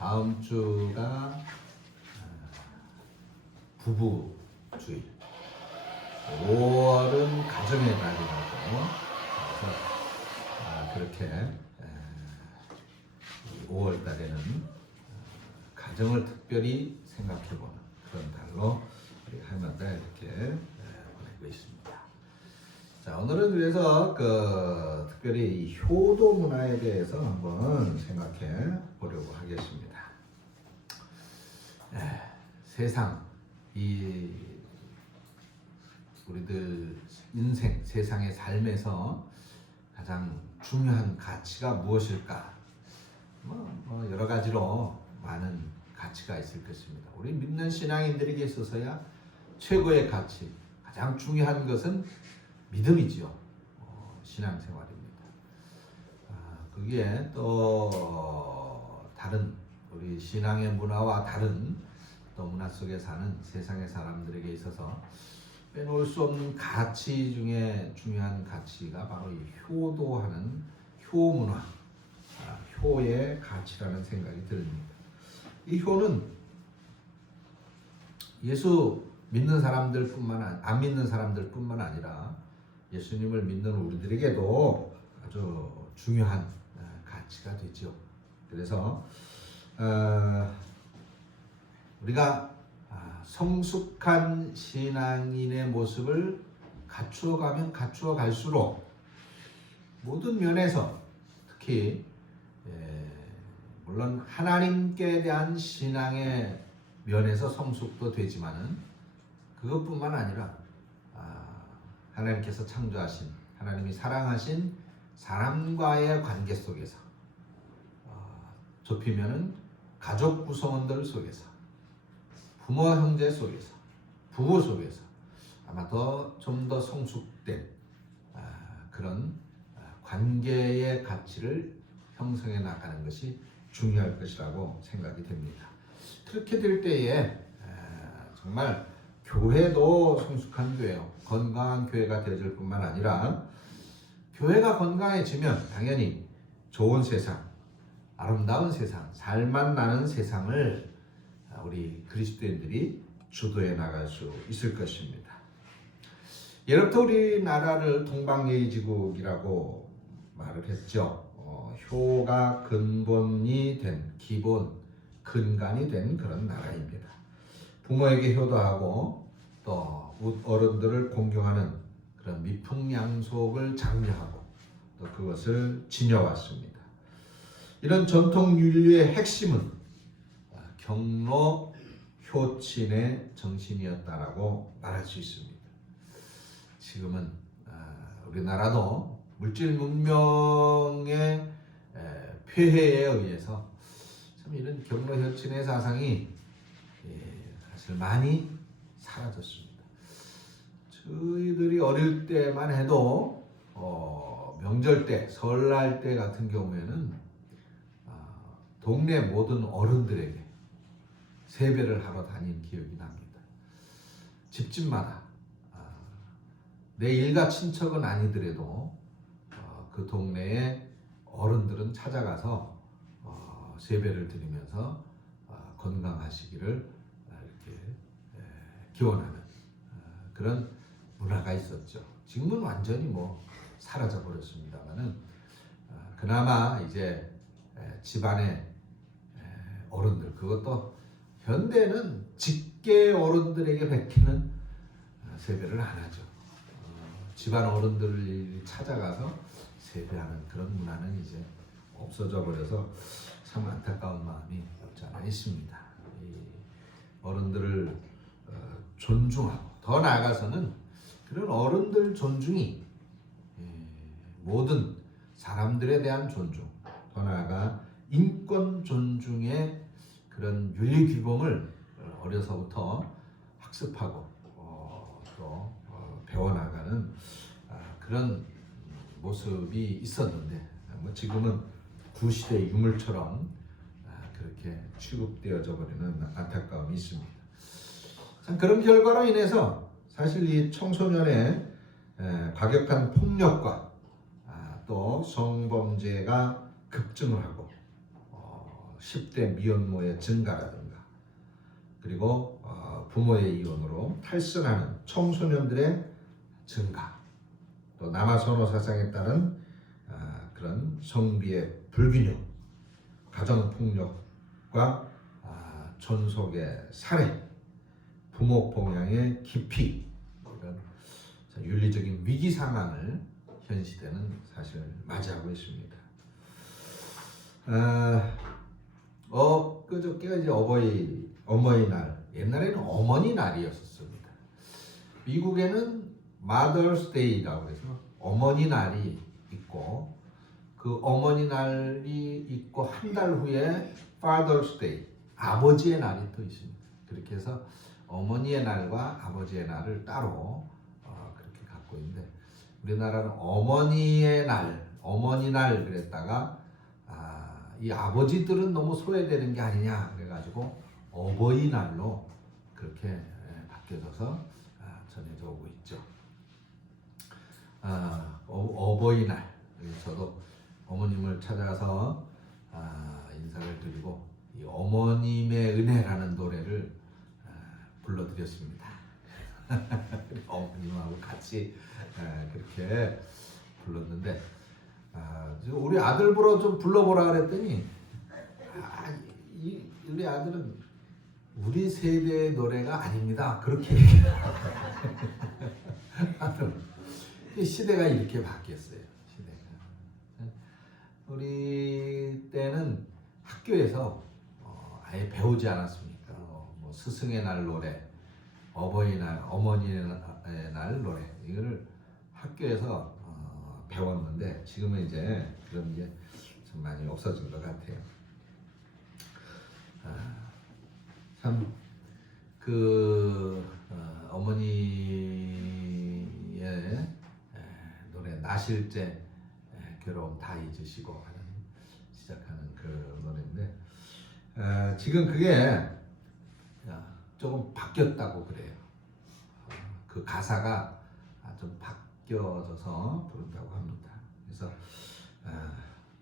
다음 주가 부부주일, 5월은 가정의 달이라고. 그래서 그렇게 5월 달에는 가정을 특별히 생각해보는 그런 달로 우리 할마다 이렇게 보내고 있습니다. 자, 오늘은 그래서 특별히 이 효도 문화에 대해서 한번 생각해 보려고 하겠습니다. 세상, 이 우리들 인생, 세상의 삶에서 가장 중요한 가치가 무엇일까? 여러 가지로 많은 가치가 있을 것입니다. 우리 믿는 신앙인들에게 있어서야 최고의 가치, 가장 중요한 것은 믿음이지요. 신앙생활입니다. 그게 또 다른 우리 신앙의 문화와 다른 또 문화 속에 사는 세상의 사람들에게 있어서 빼놓을 수 없는 가치 중에 중요한 가치가 바로 이 효도하는 효문화, 효의 가치라는 생각이 듭니다. 이 효는 예수 믿는 사람들뿐만 안 믿는 사람들뿐만 아니라 예수님을 믿는 우리들에게도 아주 중요한 가치가 되죠. 그래서 우리가 성숙한 신앙인의 모습을 갖추어가면 갖추어갈수록 모든 면에서 특히 물론 하나님께 대한 신앙의 면에서 성숙도 되지만은 그것뿐만 아니라 하나님께서 창조하신, 하나님이 사랑하신 사람과의 관계 속에서 좁히면은 가족 구성원들 속에서, 부모 형제 속에서, 부부 속에서 아마 좀 더 성숙된 그런 관계의 가치를 형성해 나가는 것이 중요할 것이라고 생각이 됩니다. 그렇게 될 때에 정말 교회도 성숙한 교회요, 건강한 교회가 되어질 뿐만 아니라 교회가 건강해지면 당연히 좋은 세상, 아름다운 세상, 살만 나는 세상을 우리 그리스도인들이 주도해 나갈 수 있을 것입니다. 예로부터 우리나라를 동방예의지국이라고 말을 했죠. 효가 근본이 된, 기본, 근간이 된 그런 나라입니다. 부모에게 효도하고 또 어른들을 공경하는 그런 미풍양속을 장려하고 또 그것을 지녀왔습니다. 이런 전통 윤리의 핵심은 경로 효친의 정신이었다라고 말할 수 있습니다. 지금은 우리나라도 물질 문명의 폐해에 의해서 참 이런 경로 효친의 사상이 사실 많이 사라졌습니다. 저희들이 어릴 때만 해도 명절 때, 설날 때 같은 경우에는 동네 모든 어른들에게 세배를 하러 다닌 기억이 납니다. 집집마다 내 일가 친척은 아니더라도 그 동네에 어른들은 찾아가서 세배를 드리면서 건강하시기를 이렇게 기원하는 그런 문화가 있었죠. 지금은 완전히 사라져 버렸습니다만은 그나마 이제 집안의 어른들, 그것도 현대는 직계 어른들에게 베끼는 세배를 안 하죠. 집안 어른들이 찾아가서 세배하는 그런 문화는 이제 없어져 버려서 참 안타까운 마음이 없지 않아 있습니다. 이 어른들을 존중하고, 더 나아가서는 그런 어른들 존중이 모든 사람들에 대한 존중, 더 나아가 인권 존중의 그런 윤리 규범을 어려서부터 학습하고 또 배워나가는 그런 모습이 있었는데 지금은 구시대의 유물처럼 그렇게 취급되어져 버리는 안타까움이 있습니다. 참 그런 결과로 인해서 사실 이 청소년의 과격한 폭력과 또 성범죄가 급증을 하고 10대 미혼모의 증가라든가, 그리고 부모의 이혼으로 탈선하는 청소년들의 증가, 또 남아선호 사상에 따른 그런 성비의 불균형, 가정폭력과 존속의 살해, 부모 봉양의 기피, 이런 윤리적인 위기 상황을 현 시대는 사실 맞이하고 있습니다. 그저께가 이제 어머니날, 옛날에는 어머니 날이었습니다. 미국에는 Mother's Day라고 해서 어머니 날이 있고, 그 어머니 날이 있고 한 달 후에 Father's Day, 아버지의 날이 또 있습니다. 그렇게 해서 어머니의 날과 아버지의 날을 따로 그렇게 갖고 있는데, 우리나라는 어머니의 날, 어머니 날 그랬다가 이 아버지들은 너무 소외되는 게 아니냐 그래가지고 어버이날로 그렇게 바뀌어져서 전해져 오고 있죠. 어버이날, 저도 어머님을 찾아서 인사를 드리고 이 어머님의 은혜라는 노래를 불러드렸습니다. 어머님하고 같이 그렇게 불렀는데, 우리 아들 보러 좀 불러보라 그랬더니 우리 아들은 우리 세대의 노래가 아닙니다 그렇게 시대가 이렇게 바뀌었어요. 시대가. 우리 때는 학교에서 아예 배우지 않았습니까? 뭐 스승의 날 노래, 어버이날, 어머니의 날 노래, 이거를 학교에서 배웠는데, 지금은 이제 그런 게 좀 많이 없어진 것 같아요. 참 어머니의 노래, 나실제 괴로움 다 잊으시고 하는, 시작하는 그 노래인데, 지금 그게 조금 바뀌었다고 그래요. 그 가사가 좀 바뀌어져서 부른다고 합니다. 그래서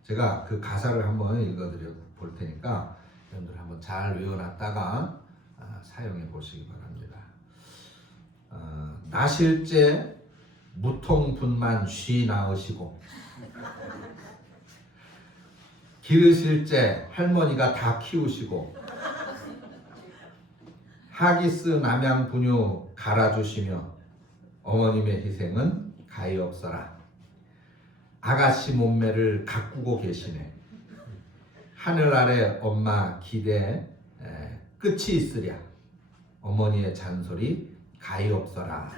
제가 그 가사를 한번 읽어드려 볼 테니까 여러분들 한번 잘 외워놨다가 사용해 보시기 바랍니다. 나실제 무통분만 쉬 나으시고, 기르실제 할머니가 다 키우시고, 하기스 남양 분유 갈아주시며 어머님의 희생은 가히 없어라. 아가씨 몸매를 가꾸고 계시네. 하늘 아래 엄마 기대 끝이 있으랴. 어머니의 잔소리 가히 없어라.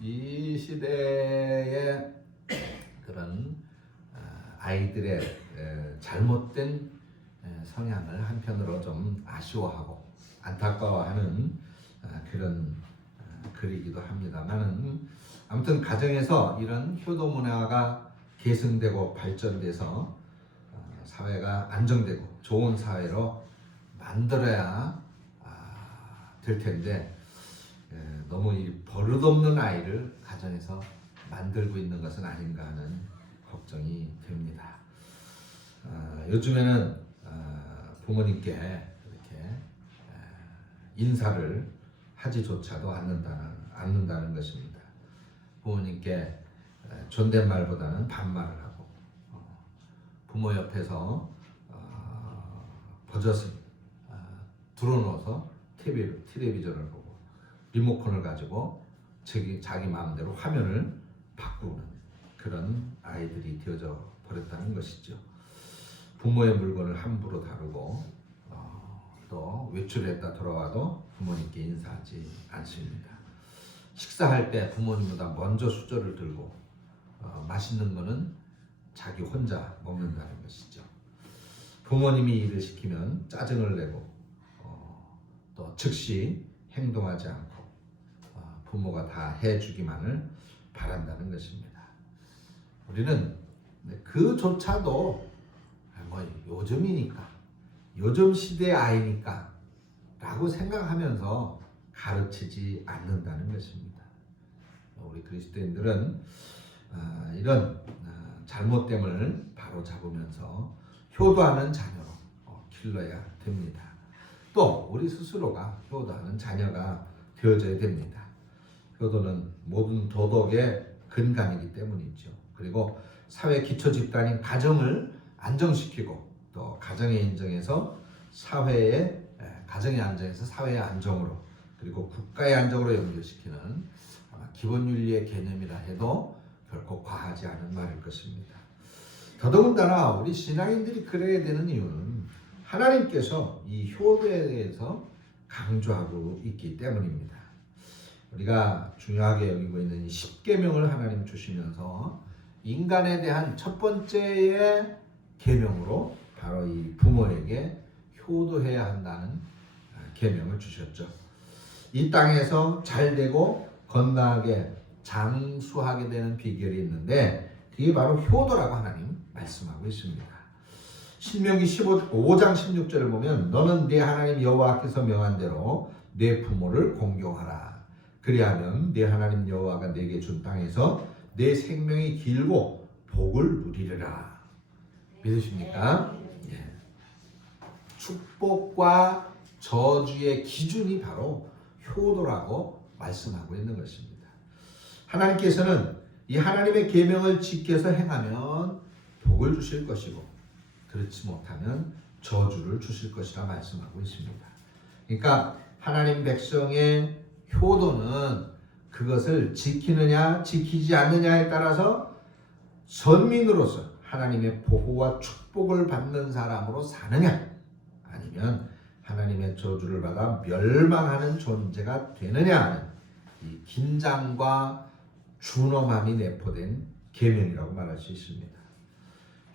이 시대의 그런 아이들의 잘못된 성향을 한편으로 좀 아쉬워하고 안타까워하는 그런 글이기도 합니다만은, 아무튼 가정에서 이런 효도 문화가 계승되고 발전돼서 사회가 안정되고 좋은 사회로 만들어야 될 텐데, 너무 이 버릇없는 아이를 가정에서 만들고 있는 것은 아닌가 하는 걱정이 됩니다. 요즘에는 부모님께 이렇게 인사를 하지조차도 않는다는 것입니다. 부모님께 존댓말보다는 반말을 하고, 부모 옆에서 버젓을 들어놓아서 텔레비전을 보고, 리모컨을 가지고 자기 마음대로 화면을 바꾸는 그런 아이들이 되어져 버렸다는 것이죠. 부모의 물건을 함부로 다루고, 또 외출했다 돌아와도 부모님께 인사하지 않습니다. 식사할 때 부모님보다 먼저 수저를 들고, 맛있는 거는 자기 혼자 먹는다는 것이죠. 부모님이 일을 시키면 짜증을 내고, 또 즉시 행동하지 않고, 부모가 다 해주기만을 바란다는 것입니다. 우리는 그조차도 요즘이니까, 요즘 시대의 아이니까 라고 생각하면서 가르치지 않는다는 것입니다. 또 우리 그리스도인들은 이런 잘못됨을 바로 잡으면서 효도하는 자녀로 길러야 됩니다. 또 우리 스스로가 효도하는 자녀가 되어져야 됩니다. 효도는 모든 도덕의 근간이기 때문이죠. 그리고 사회 기초 집단인 가정을 안정시키고 또 가정의 안정에서 가정의 안정에서 사회의 안정으로 그리고 국가의 안정으로 연결시키는 아마 기본 윤리의 개념이라 해도 결코 과하지 않은 말일 것입니다. 더더군다나 우리 신앙인들이 그래야 되는 이유는 하나님께서 이 효도에 대해서 강조하고 있기 때문입니다. 우리가 중요하게 여기고 있는 이 10계명을 하나님 주시면서 인간에 대한 첫 번째의 계명으로 바로 이 부모에게 효도해야 한다는 계명을 주셨죠. 이 땅에서 잘되고 건강하게 장수하게 되는 비결이 있는데 그게 바로 효도라고 하나님 말씀하고 있습니다. 신명기 5장 16절을 보면 너는 네 하나님 여호와께서 명한 대로 네 부모를 공경하라. 그리하면 네 하나님 여호와가 네게 준 땅에서 네 생명이 길고 복을 누리리라. 믿으십니까? 예. 축복과 저주의 기준이 바로 효도라고 말씀하고 있는 것입니다. 하나님께서는 이 하나님의 계명을 지켜서 행하면 복을 주실 것이고 그렇지 못하면 저주를 주실 것이라 말씀하고 있습니다. 그러니까 하나님 백성의 효도는 그것을 지키느냐 지키지 않느냐에 따라서 선민으로서 하나님의 보호와 축복을 받는 사람으로 사느냐 아니면 하나님의 저주를 받아 멸망하는 존재가 되느냐 하는 이 긴장과 준엄함이 내포된 계명이라고 말할 수 있습니다.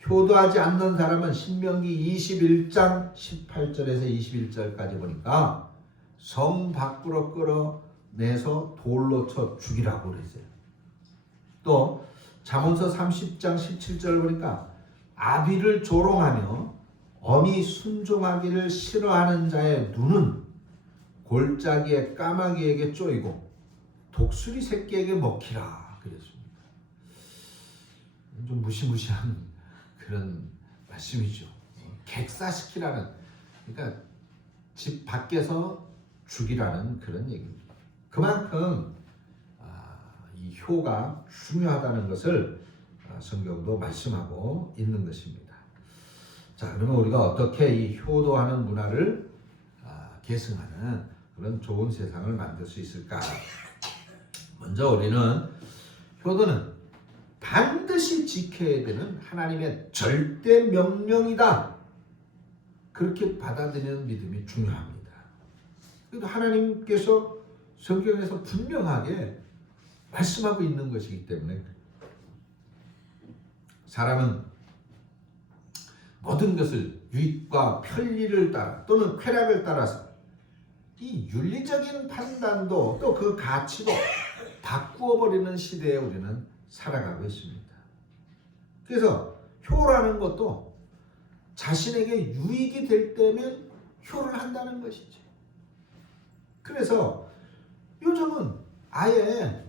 효도하지 않는 사람은 신명기 21장 18절에서 21절까지 보니까 성 밖으로 끌어내서 돌로 쳐 죽이라고 그랬어요. 또 잠언서 30장 17절을 보니까 아비를 조롱하며 엄히 순종하기를 싫어하는 자의 눈은 골짜기의 까마귀에게 쪼이고 독수리 새끼에게 먹히라 그랬습니다. 좀 무시무시한 그런 말씀이죠. 객사시키라는, 그러니까 집 밖에서 죽이라는 그런 얘기입니다. 그만큼 이 효가 중요하다는 것을 성경도 말씀하고 있는 것입니다. 자, 그러면 우리가 어떻게 이 효도하는 문화를 계승하는 그런 좋은 세상을 만들 수 있을까? 먼저 우리는 효도는 반드시 지켜야 되는 하나님의 절대 명령이다. 그렇게 받아들이는 믿음이 중요합니다. 그래도 하나님께서 성경에서 분명하게 말씀하고 있는 것이기 때문에 사람은 모든 것을 유익과 편리를 따라 또는 쾌락을 따라서 이 윤리적인 판단도 또 그 가치도 바꾸어버리는 시대에 우리는 살아가고 있습니다. 그래서 효라는 것도 자신에게 유익이 될 때면 효를 한다는 것이죠. 그래서 요즘은 아예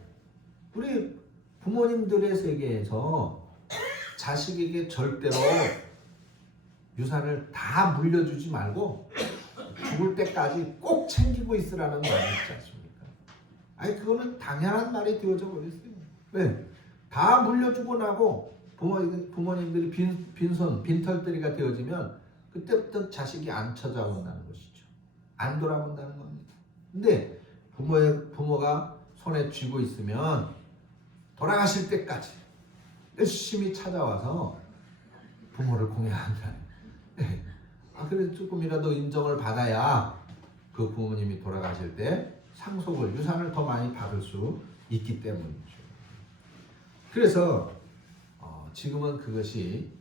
우리 부모님들의 세계에서 자식에게 절대로 유산을 다 물려주지 말고 죽을 때까지 꼭 챙기고 있으라는 말이 있지 않습니까? 아니 그거는 당연한 말이 되어져 버렸어요. 왜? 다 물려주고 나고 부모님들이 빈털터리가 되어지면 그때부터 자식이 안 찾아온다는 것이죠. 안 돌아본다는 겁니다. 근데 부모가 손에 쥐고 있으면 돌아가실 때까지 열심히 찾아와서 부모를 공양한다는. 그래서 조금이라도 인정을 받아야 그 부모님이 돌아가실 때 상속을, 유산을 더 많이 받을 수 있기 때문이죠. 그래서 지금은 그것이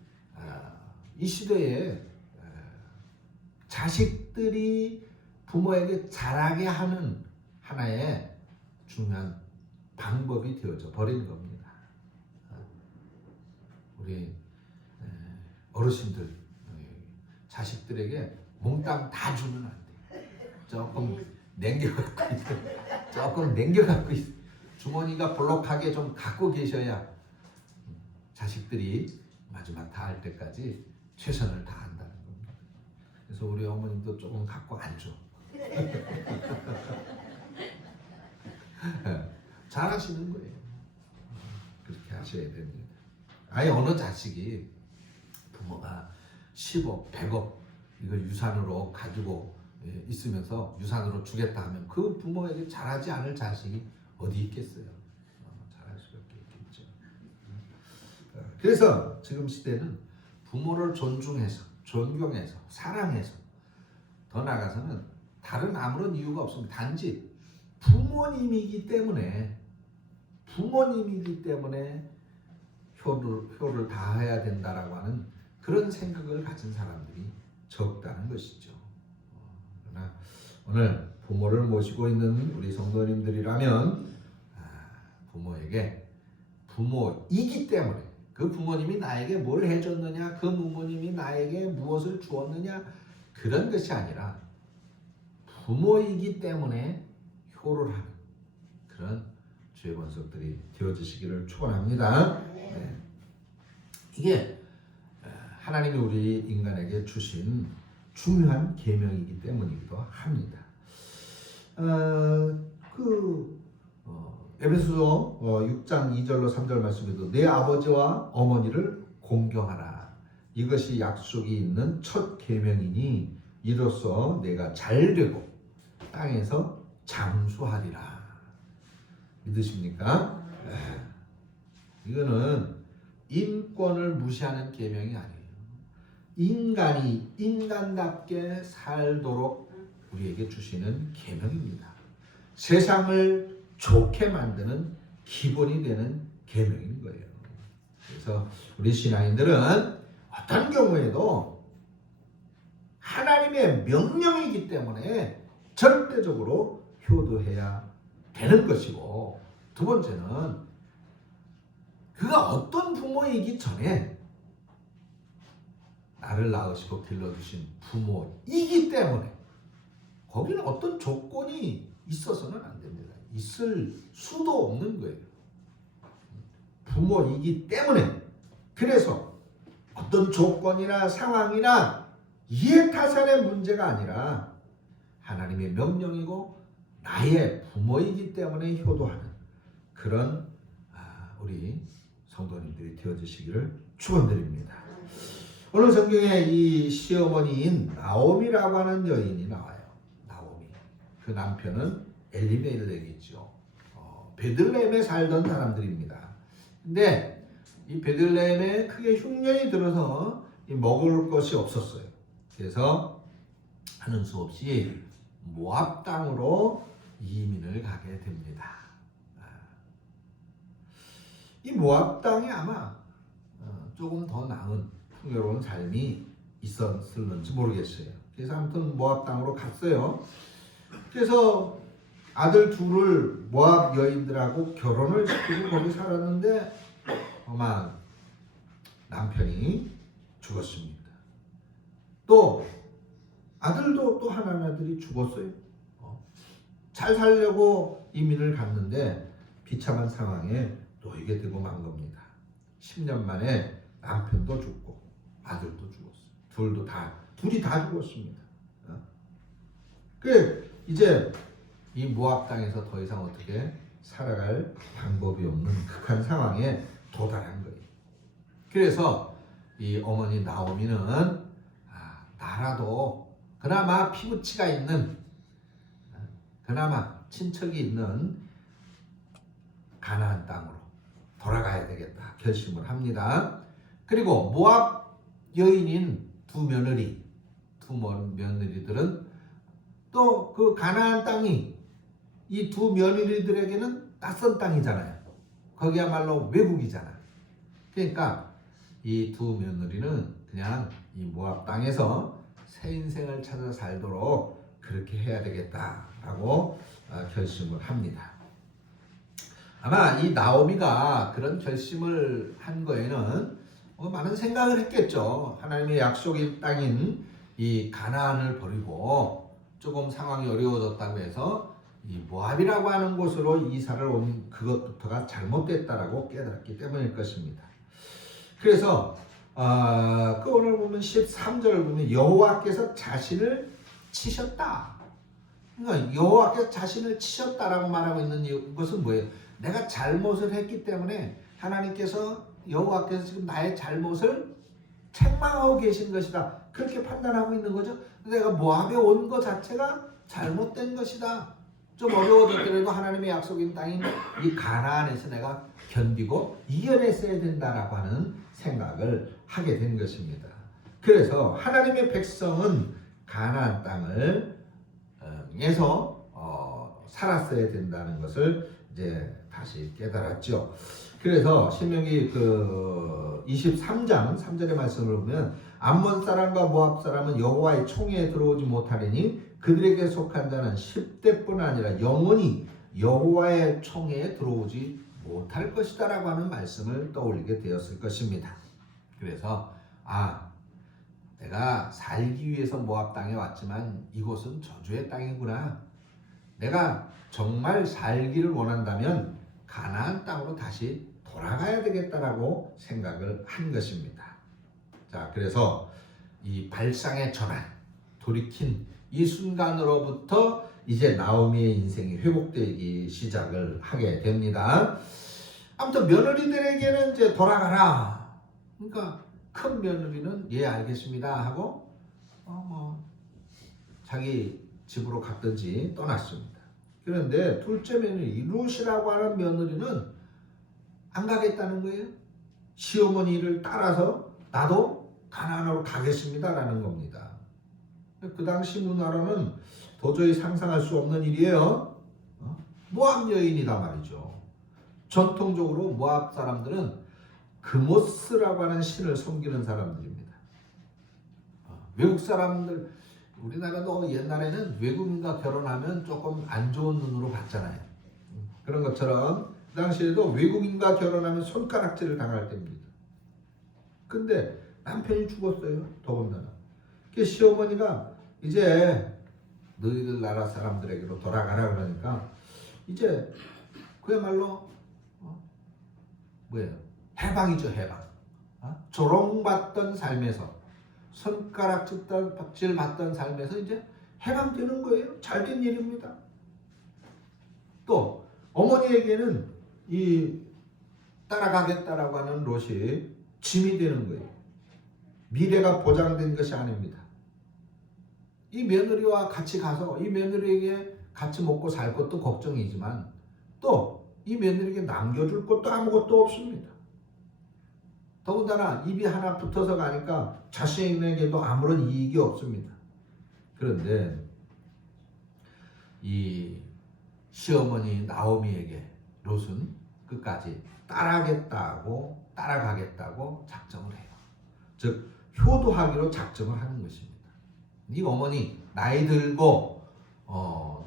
이 시대에 자식들이 부모에게 잘하게 하는 하나의 중요한 방법이 되어져 버린 겁니다. 우리 어르신들 자식들에게 몽땅 다 주면 안 돼. 조금 남겨갖고 있어. 주머니가 볼록하게 좀 갖고 계셔야 자식들이 마지막 다할 때까지 최선을 다한다는 겁니다. 그래서 우리 어머님도 조금 갖고 안 줘. 잘하시는 거예요. 그렇게 하셔야 됩니다. 아예 어느 자식이 부모가 10억, 100억 이걸 유산으로 가지고 있으면서 유산으로 주겠다 하면 그 부모에게 잘하지 않을 자식이 어디 있겠어요? 잘할 수밖에 없겠죠. 그래서 지금 시대는 부모를 존중해서, 존경해서, 사랑해서 더 나아가서는 다른 아무런 이유가 없습니다. 단지 부모님이기 때문에 효를 다해야 된다라고 하는 그런 생각을 가진 사람들이 적다는 것이죠. 그러나 오늘 부모를 모시고 있는 우리 성도님들이라면 부모에게 부모이기 때문에 그 부모님이 나에게 뭘 해줬느냐, 그 부모님이 나에게 무엇을 주었느냐 그런 것이 아니라 부모이기 때문에 효를 하는 그런 주의 권속들이 되어지시기를 축원합니다. 네. 이게 하나님이 우리 인간에게 주신 중요한 계명이기 때문이기도 합니다. 에베소서 6장 2절로 3절 말씀에도 내 아버지와 어머니를 공경하라. 이것이 약속이 있는 첫 계명이니 이로써 내가 잘되고 땅에서 장수하리라. 믿으십니까? 이거는 인권을 무시하는 계명이 아니에요. 인간이 인간답게 살도록 우리에게 주시는 계명입니다. 세상을 좋게 만드는 기본이 되는 계명인 거예요. 그래서 우리 신앙인들은 어떤 경우에도 하나님의 명령이기 때문에 절대적으로 효도해야 되는 것이고, 두 번째는 그가 어떤 부모이기 전에 나를 낳으시고 길러주신 부모이기 때문에 거기는 어떤 조건이 있어서는 안 됩니다. 있을 수도 없는 거예요. 부모이기 때문에. 그래서 어떤 조건이나 상황이나 이해타산의 문제가 아니라 하나님의 명령이고 나의 부모이기 때문에 효도하는 그런 우리 성도님들이 되어주시기를 축원드립니다. 오늘 성경에 이 시어머니인 나오미라고 하는 여인이 나와요. 나오미. 그 남편은 엘리멜렉이죠. 베들레헴에 살던 사람들입니다. 근데 이 베들레헴에 크게 흉년이 들어서 먹을 것이 없었어요. 그래서 하는 수 없이 모압 땅으로 이민을 가게 됩니다. 이 모압 땅이 아마 조금 더 나은 풍요로운 삶이 있었을는지 모르겠어요. 그래서 아무튼 모압 땅으로 갔어요. 그래서 아들 둘을 모압 여인들하고 결혼을 시키고 거기 살았는데 아마 남편이 죽었습니다. 또 아들도 또 하나는 아들이 죽었어요. 잘 살려고 이민을 갔는데 비참한 상황에 놓이게 되고 만 겁니다. 10년 만에 남편도 죽고 아들도 죽었어요. 둘이 다 죽었습니다. 그 이제 이 모압 땅에서 더 이상 어떻게 살아갈 방법이 없는 극한 상황에 도달한 거예요. 그래서 이 어머니 나오미는 나라도 그나마 피부치가 있는, 그나마 친척이 있는 가나안 땅으로 돌아가야 되겠다 결심을 합니다. 그리고 모압 여인인 두 며느리들은 또 그 가나안 땅이 이 두 며느리들에게는 낯선 땅이잖아요. 거기야말로 외국이잖아요. 그러니까 이 두 며느리는 그냥 이 모압 땅에서 새 인생을 찾아 살도록 그렇게 해야 되겠다라고 결심을 합니다. 아마 이 나오미가 그런 결심을 한 거에는 많은 생각을 했겠죠. 하나님의 약속의 땅인 이 가나안을 버리고 조금 상황이 어려워졌다고 해서 이 모압이라고 하는 곳으로 이사를 온 그것부터가 잘못됐다라고 깨달았기 때문일 것입니다. 그래서 그 오늘 보면 13절을 보면 여호와께서 자신을 치셨다. 그러니까 여호와께서 자신을 치셨다라고 말하고 있는 것은 뭐예요? 내가 잘못을 했기 때문에 하나님께서 여호와께서 지금 나의 잘못을 책망하고 계신 것이다. 그렇게 판단하고 있는 거죠. 내가 모압에 온 것 자체가 잘못된 것이다. 좀 어려워졌더라도 하나님의 약속인 땅인 이 가나안에서 내가 견디고 이겨냈어야 된다라고 하는 생각을 하게 된 것입니다. 그래서 하나님의 백성은 가나안 땅을 에서 살았어야 된다는 것을 이제 다시 깨달았죠. 그래서 신명기 23장 3절의 말씀을 보면 암몬 사람과 모압 사람은 여호와의 총회에 들어오지 못하리니 그들에게 속한 자는 10대뿐 아니라 영원히 여호와의 총회에 들어오지 못할 것이다 라고 하는 말씀을 떠올리게 되었을 것입니다. 그래서 내가 살기 위해서 모압 땅에 왔지만 이곳은 저주의 땅이구나. 내가 정말 살기를 원한다면 가나안 땅으로 다시 돌아가야 되겠다라고 생각을 한 것입니다. 자, 그래서 이 발상의 전환, 돌이킨 이 순간으로부터 이제 나오미의 인생이 회복되기 시작을 하게 됩니다. 아무튼 며느리들에게는 이제 돌아가라. 그러니까 큰 며느리는 예 알겠습니다 하고 자기 집으로 갔든지 떠났습니다. 그런데 둘째 며느리 룻이라고 하는 며느리는 안 가겠다는 거예요. 시어머니를 따라서 나도 가나안으로 가겠습니다라는 겁니다. 그 당시 문화로는 도저히 상상할 수 없는 일이에요. 모압 여인이다 말이죠. 전통적으로 모압 사람들은 그모스라고 하는 신을 섬기는 사람들입니다. 외국 사람들, 우리나라도 옛날에는 외국인과 결혼하면 조금 안 좋은 눈으로 봤잖아요. 그런 것처럼 그 당시에도 외국인과 결혼하면 손가락질을 당할 때입니다. 근데 남편이 죽었어요. 더군다나. 그 시어머니가 이제 너희들 나라 사람들에게로 돌아가라 그러니까 이제 그야말로 해방이죠, 해방. 조롱받던 삶에서 손가락질 받던 삶에서 이제 해방되는 거예요. 잘된 일입니다. 또 어머니에게는 이 따라가겠다라고 하는 롯이 짐이 되는 거예요. 미래가 보장된 것이 아닙니다. 이 며느리와 같이 가서 이 며느리에게 같이 먹고 살 것도 걱정이지만 또 이 며느리에게 남겨줄 것도 아무것도 없습니다. 더군다나 입이 하나 붙어서 가니까 자신에게도 아무런 이익이 없습니다. 그런데 이 시어머니 나오미에게 롯은 끝까지 따라가겠다고 작정을 해요. 즉 효도하기로 작정을 하는 것입니다. 이 어머니 나이 들고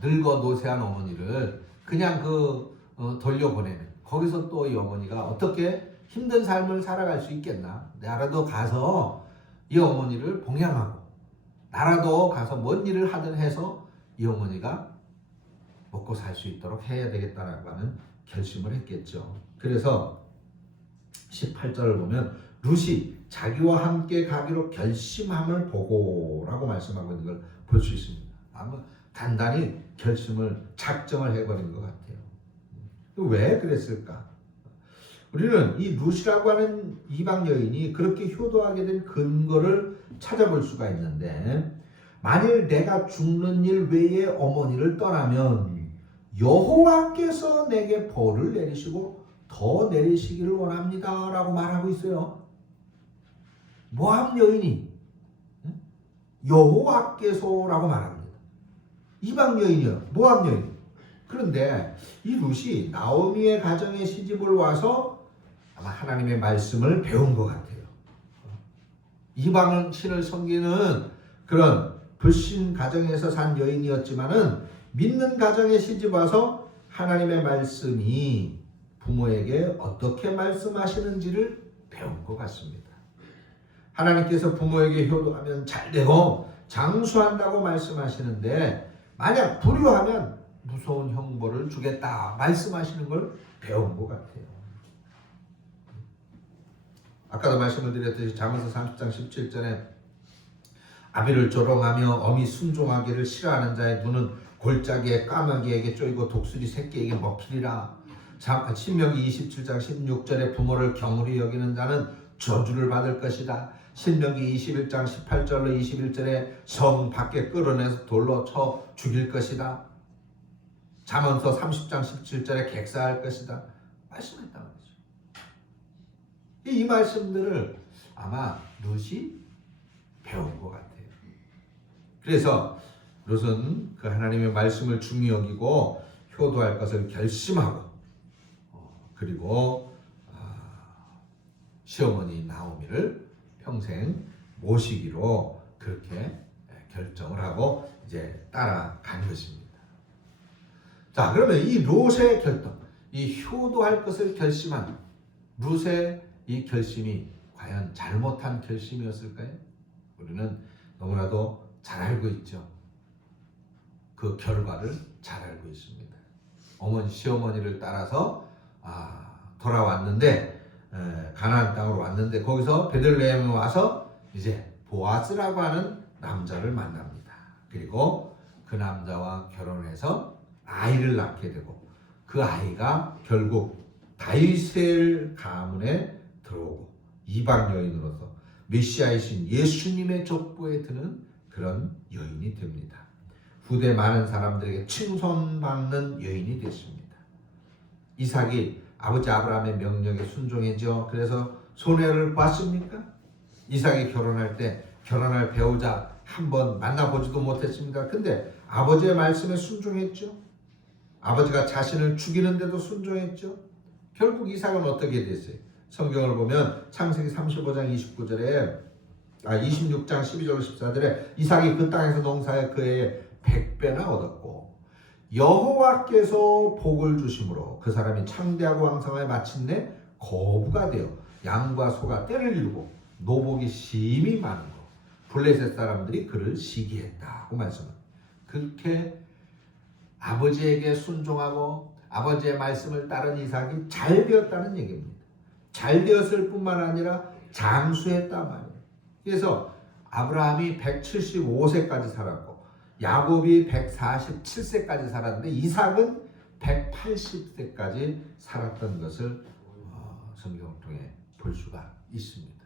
늙어 노쇠한 어머니를 그냥 돌려보내는, 거기서 또 이 어머니가 어떻게 힘든 삶을 살아갈 수 있겠나? 나라도 가서 이 어머니를 봉양하고 나라도 가서 뭔 일을 하든 해서 이 어머니가 먹고 살 수 있도록 해야 되겠다라고 하는 결심을 했겠죠. 그래서 18절을 보면 룻이 자기와 함께 가기로 결심함을 보고라고 말씀하고 있는 걸 볼 수 있습니다. 아마 단단히 결심을 작정을 해버린 것 같아요. 왜 그랬을까? 우리는 이 룻이라고 하는 이방 여인이 그렇게 효도하게 된 근거를 찾아볼 수가 있는데, 만일 내가 죽는 일 외에 어머니를 떠나면 여호와께서 내게 벌을 내리시고 더 내리시기를 원합니다 라고 말하고 있어요. 모압 여인이 여호와께서라고 말합니다. 이방 여인이요, 모압 여인. 그런데 이 룻이 나오미의 가정에 시집을 와서 아마 하나님의 말씀을 배운 것 같아요. 이방 신을 섬기는 그런 불신 가정에서 산 여인이었지만은 믿는 가정에 시집 와서 하나님의 말씀이 부모에게 어떻게 말씀하시는지를 배운 것 같습니다. 하나님께서 부모에게 효도하면 잘되고 장수한다고 말씀하시는데, 만약 불효하면 무서운 형벌을 주겠다 말씀하시는 걸 배운 것 같아요. 아까도 말씀을 드렸듯이 잠언서 30장 17절에 아비를 조롱하며 어미 순종하기를 싫어하는 자의 눈은 골짜기에 까마귀에게 쪼이고 독수리 새끼에게 먹히리라. 신명기 27장 16절에 부모를 경홀히 여기는 자는 저주를 받을 것이다. 신명기 21장 18절로 21절에 성 밖에 끌어내서 돌로 쳐 죽일 것이다. 잠언서 30장 17절에 객사할 것이다. 말씀했단 말이죠. 이 말씀들을 아마 룻이 배운 것 같아요. 그래서 룻은 그 하나님의 말씀을 중히 여기고 효도할 것을 결심하고 그리고 시어머니 나오미를 평생 모시기로 그렇게 결정을 하고 이제 따라간 것입니다. 자, 그러면 이 롯의 결정, 이 효도할 것을 결심한 롯의 이 결심이 과연 잘못한 결심이었을까요? 우리는 너무나도 잘 알고 있죠. 그 결과를 잘 알고 있습니다. 시어머니를 따라서 돌아왔는데 가나안 땅으로 왔는데 거기서 베들레헴에 와서 이제 보아스라고 하는 남자를 만납니다. 그리고 그 남자와 결혼해서 아이를 낳게 되고 그 아이가 결국 다윗의 가문에 들어오고 이방 여인으로서 메시아이신 예수님의 족보에 드는 그런 여인이 됩니다. 후대 많은 사람들에게 칭송받는 여인이 됐습니다. 이삭이 아버지 아브라함의 명령에 순종했죠. 그래서 손해를 봤습니까? 이삭이 결혼할 때 결혼할 배우자 한번 만나보지도 못했습니다. 근데 아버지의 말씀에 순종했죠. 아버지가 자신을 죽이는데도 순종했죠. 결국 이삭은 어떻게 됐어요? 성경을 보면 창세기 35장 26장 12절 14절에 이삭이 그 땅에서 농사해 그의 100배나 얻었고 여호와께서 복을 주심으로 그 사람이 창대하고 왕성하여 마침내 거부가 되어 양과 소가 떼를 이루고 노복이 심히 많은 거 블레셋 사람들이 그를 시기했다고 말씀합니다. 그렇게 아버지에게 순종하고 아버지의 말씀을 따른 이삭이 잘 되었다는 얘기입니다. 잘 되었을 뿐만 아니라 장수했단 말이에요. 그래서 아브라함이 175세까지 살았고 야곱이 147세까지 살았는데 이삭은 180세까지 살았던 것을 성경을 통해 볼 수가 있습니다.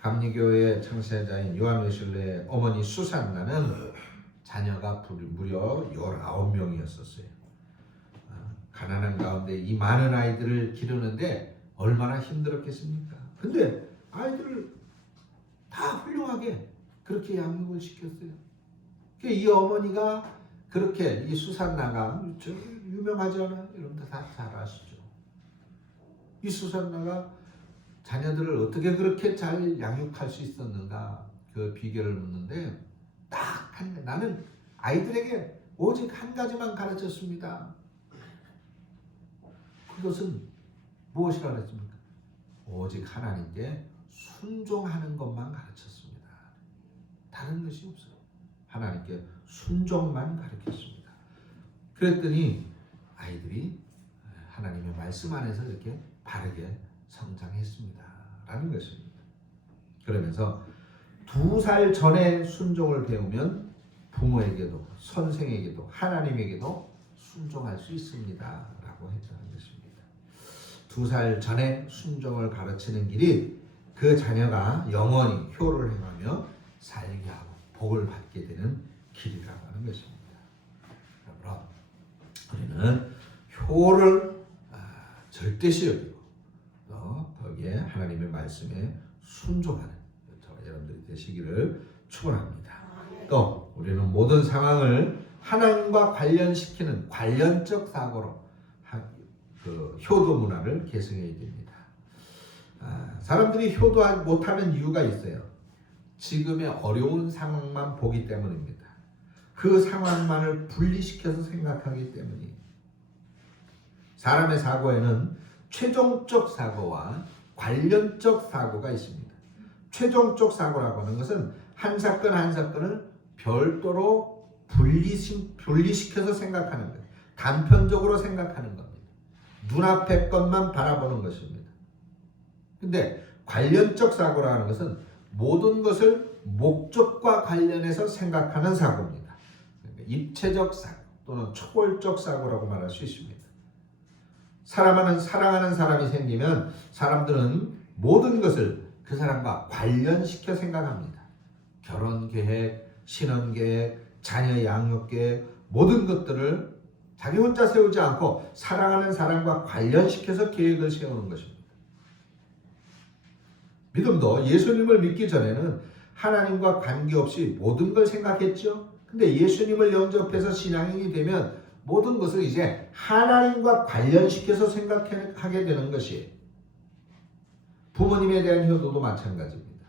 감리교의 창세자인 요한 웨슬레의 어머니 수산나는 자녀가 무려 19명이었었어요. 가난한 가운데 이 많은 아이들을 기르는데 얼마나 힘들었겠습니까? 근데 아이들을 다 훌륭하게 그렇게 양육을 시켰어요. 이 어머니가 그렇게 이 수산나가 유명하지 않아요? 여러분들 다 잘 아시죠? 이 수산나가 자녀들을 어떻게 그렇게 잘 양육할 수 있었는가 그 비결을 묻는데 딱 나는 아이들에게 오직 한 가지만 가르쳤습니다. 그것은 무엇이라고 했습니까? 오직 하나님께 순종하는 것만 가르쳤습니다. 다른 것이 없어요. 하나님께 순종만 가르쳤습니다. 그랬더니 아이들이 하나님의 말씀 안에서 이렇게 바르게 성장했습니다. 라는 것입니다. 그러면서 2살 전에 순종을 배우면 부모에게도 선생에게도 하나님에게도 순종할 수 있습니다. 라고 했다는 것입니다. 2살 전에 순종을 가르치는 길이 그 자녀가 영원히 효를 행하며 살게 하고 복을 받게 되는 길이라고 하는 것입니다. 그러므로 우리는 효를 절대시 여기고 또 거기에 하나님의 말씀에 순종하는 저와 여러분들이 되시기를 축원합니다. 또 우리는 모든 상황을 하나님과 관련시키는 관련적 사고로 그 효도 문화를 계승해야 됩니다. 사람들이 효도하지 못하는 이유가 있어요. 지금의 어려운 상황만 보기 때문입니다. 그 상황만을 분리시켜서 생각하기 때문이에요. 사람의 사고에는 최종적 사고와 관련적 사고가 있습니다. 최종적 사고라고 하는 것은 한 사건 한 사건을 별도로 분리시켜서 생각하는 거예요. 단편적으로 생각하는 겁니다. 눈앞의 것만 바라보는 것입니다. 근데 관련적 사고라는 것은 모든 것을 목적과 관련해서 생각하는 사고입니다. 그러니까 입체적 사고 또는 초월적 사고라고 말할 수 있습니다. 사랑하는 사람이 생기면 사람들은 모든 것을 그 사람과 관련시켜 생각합니다. 결혼 계획, 신혼 계획, 자녀 양육 계획, 모든 것들을 자기 혼자 세우지 않고 사랑하는 사람과 관련시켜서 계획을 세우는 것입니다. 믿음도 예수님을 믿기 전에는 하나님과 관계없이 모든 걸 생각했죠. 근데 예수님을 영접해서 신앙인이 되면 모든 것을 이제 하나님과 관련시켜서 생각하게 되는 것이에요. 부모님에 대한 효도도 마찬가지입니다.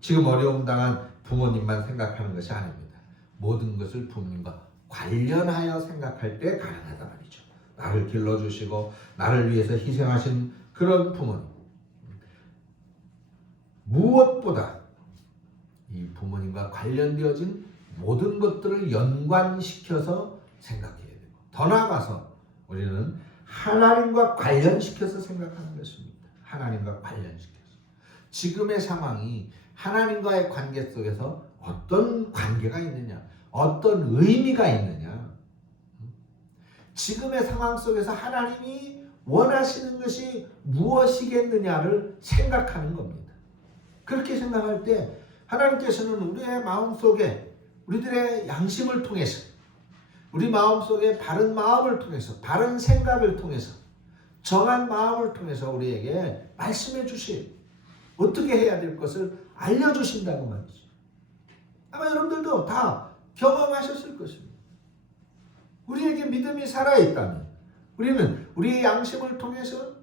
지금 어려움 당한 부모님만 생각하는 것이 아닙니다. 모든 것을 부모님과 관련하여 생각할 때 가능하다 말이죠. 나를 길러주시고 나를 위해서 희생하신 그런 부모님. 무엇보다 이 부모님과 관련되어진 모든 것들을 연관시켜서 생각해야 되고, 더 나아가서 우리는 하나님과 관련시켜서 생각하는 것입니다. 하나님과 관련시켜서. 지금의 상황이 하나님과의 관계 속에서 어떤 관계가 있느냐, 어떤 의미가 있느냐, 지금의 상황 속에서 하나님이 원하시는 것이 무엇이겠느냐를 생각하는 겁니다. 그렇게 생각할 때 하나님께서는 우리의 마음속에 우리들의 양심을 통해서, 우리 마음속에 바른 마음을 통해서, 바른 생각을 통해서, 정한 마음을 통해서 우리에게 말씀해 주시고 어떻게 해야 될 것을 알려주신다고 말이죠. 아마 여러분들도 다 경험하셨을 것입니다. 우리에게 믿음이 살아있다면 우리는 우리의 양심을 통해서,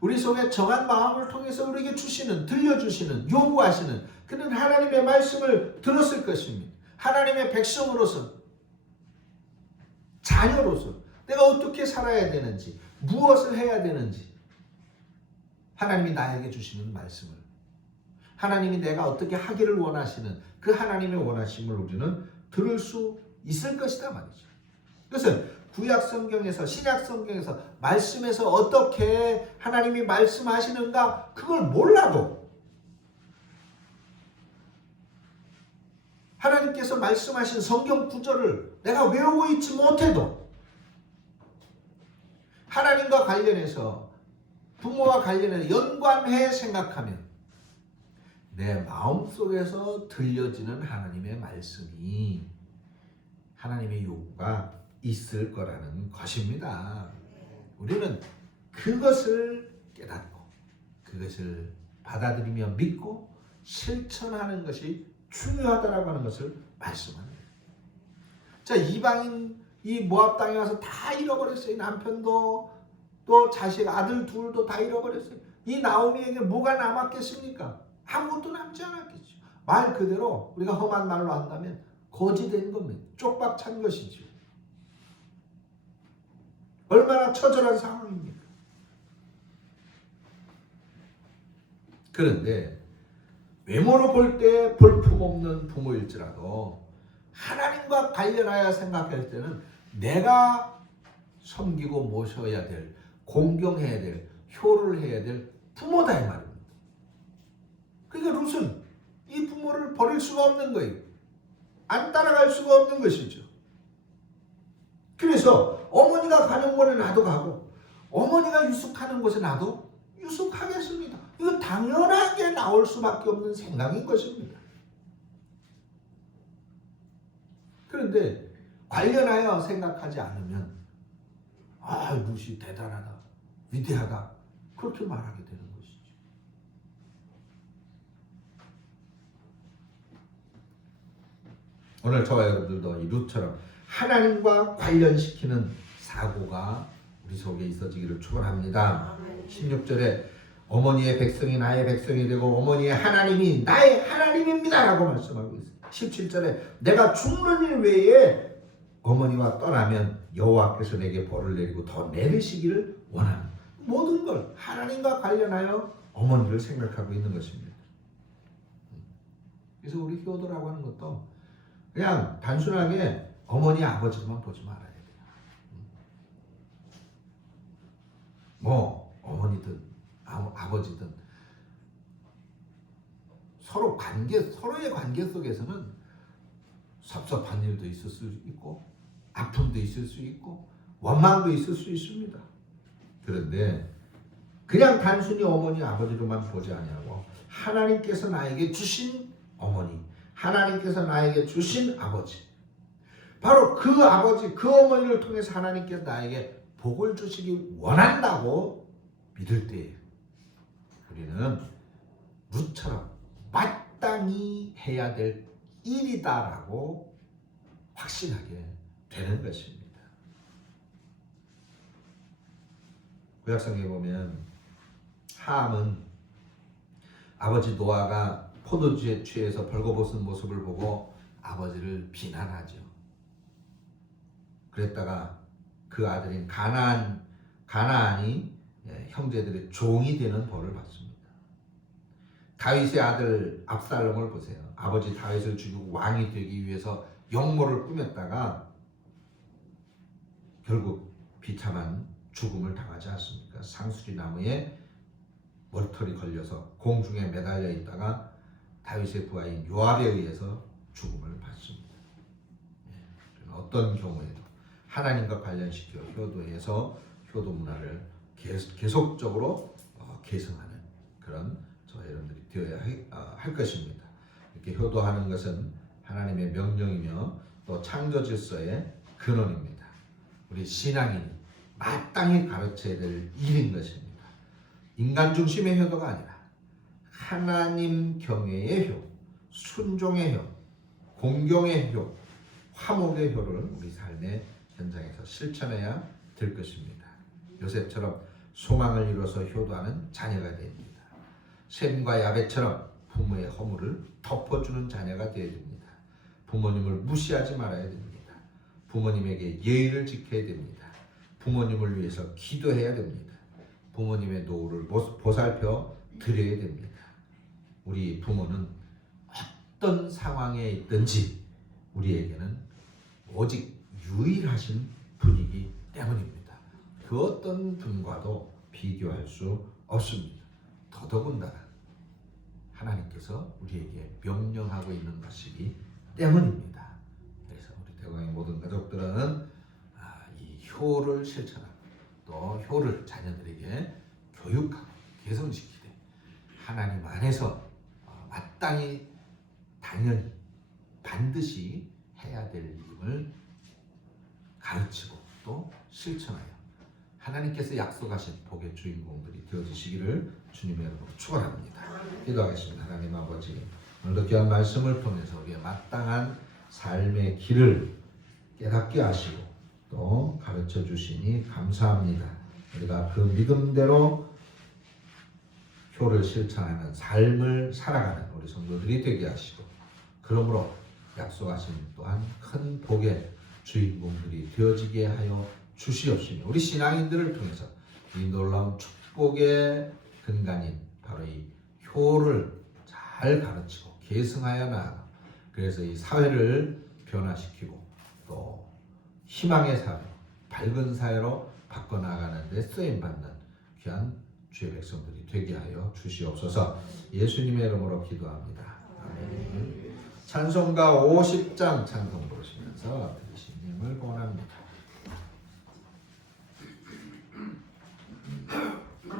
우리 속에 정한 마음을 통해서 우리에게 주시는, 들려주시는, 요구하시는 그는 하나님의 말씀을 들었을 것입니다. 하나님의 백성으로서, 자녀로서 내가 어떻게 살아야 되는지, 무엇을 해야 되는지 하나님이 나에게 주시는 말씀을, 하나님이 내가 어떻게 하기를 원하시는 그 하나님의 원하심을 우리는 들을 수 있을 것이다 말이죠. 그것은 구약 성경에서, 신약 성경에서, 말씀에서 어떻게 하나님이 말씀하시는가 그걸 몰라도, 하나님께서 말씀하신 성경 구절을 내가 외우고 있지 못해도 하나님과 관련해서, 부모와 관련해서 연관해 생각하면 내 마음속에서 들려지는 하나님의 말씀이, 하나님의 요구가 있을 거라는 것입니다. 우리는 그것을 깨닫고 그것을 받아들이며 믿고 실천하는 것이 중요하다라고 하는 것을 말씀합니다. 자, 이방인 이 모압 땅에 와서 다 잃어버렸어요. 남편도 또 자식, 아들 둘도 다 잃어버렸어요. 이 나오미에게 뭐가 남았겠습니까? 아무것도 남지 않았겠죠. 말 그대로 우리가 험한 말로 한다면 거지된 겁니다. 쪽박 찬 것이죠. 얼마나 처절한 상황입니까? 그런데 외모로 볼 때 볼품없는 부모일지라도 하나님과 관련하여 생각할 때는 내가 섬기고 모셔야 될, 공경해야 될, 효를 해야 될 부모다 이 말입니다. 그러니까 룻은 이 부모를 버릴 수가 없는 거예요. 안 따라갈 수가 없는 것이죠. 그래서 어머니가 가는 곳에 나도 가고, 어머니가 유숙하는 곳에 나도 유숙하겠습니다. 이거 당연하게 나올 수밖에 없는 생각인 것입니다. 그런데 관련하여 생각하지 않으면 룻이 대단하다, 위대하다 그렇게 말하게 되는 것이죠. 오늘 저와 여러분들도 이 룻처럼 하나님과 관련시키는 사고가 우리 속에 있어지기를 축원합니다. 16절에 어머니의 백성이 나의 백성이 되고 어머니의 하나님이 나의 하나님입니다 라고 말씀하고 있어요. 17절에 내가 죽는 일 외에 어머니와 떠나면 여호와께서 내게 벌을 내리고 더 내리시기를 원합니다. 모든 걸 하나님과 관련하여 어머니를 생각하고 있는 것입니다. 그래서 우리 효도라고 하는 것도 그냥 단순하게 어머니 아버지만 보지 말아야 돼요. 뭐 어머니든 아버지든 서로의 관계 속에서는 섭섭한 일도 있을 수 있고 아픔도 있을 수 있고 원망도 있을 수 있습니다. 그런데 그냥 단순히 어머니 아버지로만 보지 아니하고 하나님께서 나에게 주신 어머니, 하나님께서 나에게 주신 아버지, 바로 그 아버지, 그 어머니를 통해서 하나님께서 나에게 복을 주시기 원한다고 믿을 때 우리는 룻처럼 마땅히 해야 될 일이다라고 확신하게 되는 것입니다. 구약성경에 보면 함은 아버지 노아가 포도주에 취해서 벌거벗은 모습을 보고 아버지를 비난하죠. 그랬다가 그 아들인 가나안이 형제들의 종이 되는 벌을 받습니다. 다윗의 아들 압살롬을 보세요. 아버지 다윗을 죽이고 왕이 되기 위해서 역모를 꾸몄다가 결국 비참한 죽음을 당하지 않습니까? 상수리 나무에 머리털이 걸려서 공중에 매달려 있다가 다윗의 부하인 요압에 의해서 죽음을 받습니다. 어떤 경우에도 하나님과 관련시켜 효도해서 효도 문화를 계속적으로 계승하는 그런 저와 여러분들이 되어야 할 것입니다. 이렇게 효도하는 것은 하나님의 명령이며 또 창조 질서의 근원입니다. 우리 신앙인이 마땅히 가르쳐야 될 일인 것입니다. 인간 중심의 효도가 아니라 하나님 경외의 효, 순종의 효, 공경의 효, 화목의 효를 우리 삶의 현장에서 실천해야 될 것입니다. 요셉처럼 소망을 이뤄서 효도하는 자녀가 됩니다. 셈과 야벳처럼 부모의 허물을 덮어주는 자녀가 되어야 됩니다. 부모님을 무시하지 말아야 됩니다. 부모님에게 예의를 지켜야 됩니다. 부모님을 위해서 기도해야 됩니다. 부모님의 노후를 보살펴 드려야 됩니다. 우리 부모는 어떤 상황에 있든지 우리에게는 오직 유일하신 분이기 때문입니다. 그 어떤 분과도 비교할 수 없습니다. 더더군다나 하나님께서 우리에게 명령하고 있는 것이기 때문입니다. 그래서 우리 대광의 모든 가족들은 이 효를 실천하고 또 효를 자녀들에게 교육하고 개선시키되 하나님 안에서 마땅히 당연히 반드시 해야 될 일임을 가르치고 또 실천하여 하나님께서 약속하신 복의 주인공들이 되어주시기를 주님의 이름으로 축원합니다. 기도하겠습니다. 하나님 아버지, 오늘도 귀한 말씀을 통해서 우리의 마땅한 삶의 길을 깨닫게 하시고 또 가르쳐 주시니 감사합니다. 우리가 그 믿음대로 효를 실천하는 삶을 살아가는 우리 성도들이 되게 하시고 그러므로 약속하신 또한 큰 복의 주인공들이 되어지게 하여 주시옵시며 우리 신앙인들을 통해서 이 놀라운 축복의 근간인 바로 이 효를 잘 가르치고 계승하여 나아가 그래서 이 사회를 변화시키고 또 희망의 사회, 밝은 사회로 바꿔나가는 데 쓰임받는 귀한 주의 백성들이 되게 하여 주시옵소서. 예수님의 이름으로 기도합니다. 아멘. 찬송가 50장 찬송 부르시면서 들으시는 님을 원합니다.